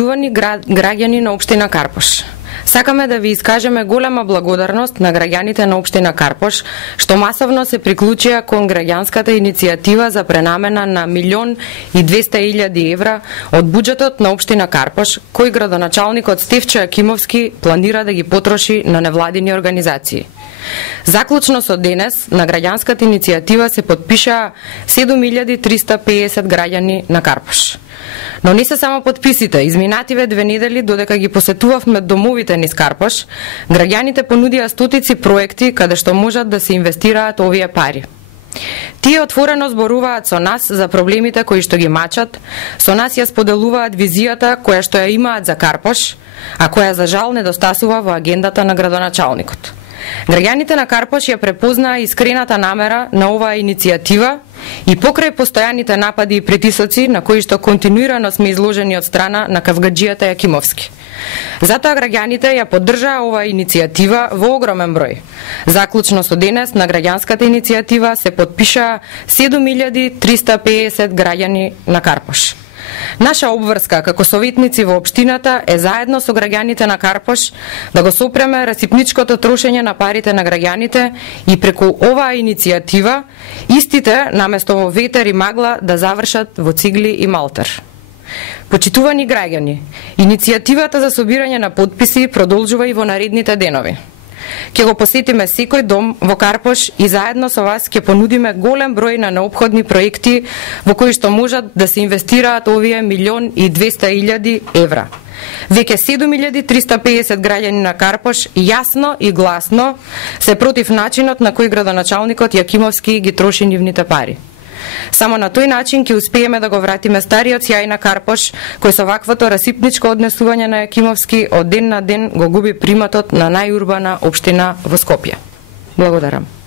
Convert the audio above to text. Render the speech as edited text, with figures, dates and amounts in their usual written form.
Почитувани граѓани на општина Карпош, сакаме да ви искажеме голема благодарност на граѓаните на општина Карпош, што масовно се приклучија кон граѓанската иницијатива за пренамена на 1.200.000 евра од буџетот на општина Карпош, кој градоначалникот Стефчо Јакимовски планира да ги потроши на невладини организации. Заклучно со денес на граѓанската иницијатива се потпишаа 7.350 граѓани на Карпош. Но не се само подписите. Изминативе 2 недели, додека ги посетувавме домовите низ Карпош, граѓаните понудија стотици проекти каде што можат да се инвестираат овие пари. Тие отворено зборуваат со нас за проблемите кои што ги мачат, со нас ја споделуваат визијата која што ја имаат за Карпош, а која за жал недостасува во агендата на градоначалникот. Граѓаните на Карпош ја препознаа искрената намера на оваа иницијатива и покрај постојаните напади и притисоци на кои што континуирано сме изложени од страна на кавгаџијата Јакимовски. Затоа граѓаните ја поддржаа оваа иницијатива во огромен број. Заклучно со денес на граѓанската иницијатива се потпишаа 7.350 граѓани на Карпош. Наша обврска како советници во општината е заедно со граѓаните на Карпош да го сопреме расипничкото трошење на парите на граѓаните и преку оваа иницијатива истите наместо во ветер и магла да завршат во цигли и малтер. Почитувани граѓани, иницијативата за собирање на потписи продолжува и во наредните денови. Ќе го посетиме секој дом во Карпош и заедно со вас ќе понудиме голем број на неопходни проекти во кои што можат да се инвестираат овие 1.200.000 евра. Веќе 7.350 граѓани на Карпош јасно и гласно се против начинот на кој градоначалникот Јакимовски ги троши нивните пари. Само на тој начин ќе успееме да го вратиме стариот сјај на Карпош, кој со ваквото расипничко однесување на Јакимовски од ден на ден го губи приматот на најурбана општина во Скопје. Благодарам.